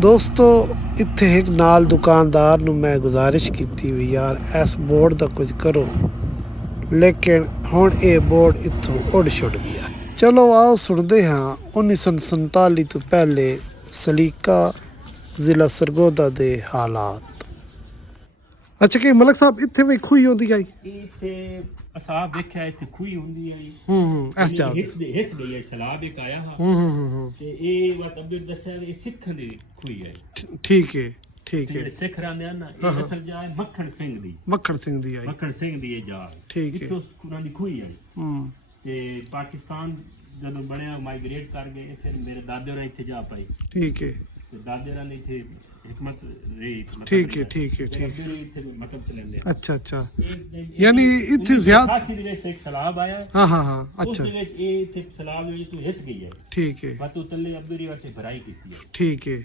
ਦੋਸਤੋ ਇੱਥੇ ਇੱਕ ਨਾਲ ਦੁਕਾਨਦਾਰ ਨੂੰ ਮੈਂ ਗੁਜ਼ਾਰਿਸ਼ ਕੀਤੀ ਵੀ ਯਾਰ ਇਸ ਬੋਰਡ ਦਾ ਕੁਝ ਕਰੋ, ਲੇਕਿਨ ਹੁਣ ਇਹ ਬੋਰਡ ਇੱਥੋਂ ਉੱਡ ਛੁੱਟ ਗਿਆ। ਚਲੋ ਆਓ ਸੁਣਦੇ ਹਾਂ 1947 ਤੋਂ ਪਹਿਲੇ ਸਲੀਕਾ ਜ਼ਿਲ੍ਹਾ ਸਰਗੋਦਾ ਦੇ ਹਾਲਾਤ। ਅੱਛਾ ਕਿ ਮਲਕ ਸਾਹਿਬ ਇੱਥੇ ਵੀ ਖੂਹੀ ਹੁੰਦੀ ਆਈ? ਇੱਥੇ ਅਸਾਬ ਦੇਖਿਆ ਇੱਥੇ ਖੂਹੀ ਹੁੰਦੀ ਆਈ। ਇਸ ਜਾ ਹਿੱਸ ਗਈ ਹੈ ਸਲਾਬ ਇੱਕ ਆਇਆ ਹਾਂ। ਤੇ ਇਹ wat ਅਬਦੁਲ ਦੱਸਿਆ ਇਹ ਸਿੱਖਾਂ ਦੀ ਖੂਹੀ ਹੈ। ਠੀਕ ਹੈ ਠੀਕ ਹੈ। ਜਿਹੜੇ ਸਿੱਖ ਰਹਿੰਦੇ ਹਨ ਨਾ ਇਹ ਅਸਲ ਜਾਏ ਮੱਖਣ ਸਿੰਘ ਦੀ ਆਈ। ਮੱਖਣ ਸਿੰਘ ਦੀ ਇਹ ਜਾ ਠੀਕ ਹੈ। ਇੱਥੋਂ ਉਹਨਾਂ ਦੀ ਖੂਹੀ ਆਈ। ਤੇ ਪਾਕਿਸਤਾਨ ਜਦੋਂ ਬਣਿਆ ਮਾਈਗ੍ਰੇਟ ਕਰ ਗਏ ਫਿਰ ਮੇਰੇ ਦਾਦੇ ਹੋਰਾਂ ਇੱਥੇ ਜਾ ਪਾਈ। ਠੀਕ ਹੈ। ਤੇ ਦਾਦੇ ਹੋਰਾਂ ਨੇ ਇੱਥੇ हिकमत रही। ठीक है ठीक है ठीक है। मतलब चलेंगे। अच्छा अच्छा यानी इतने ज्यादा एक सलाब आया। हाँ हाँ हाँ अच्छा ये सलाब तू हिस गई है। ठीक है। तू तले अब्दुल भराई की। ठीक है।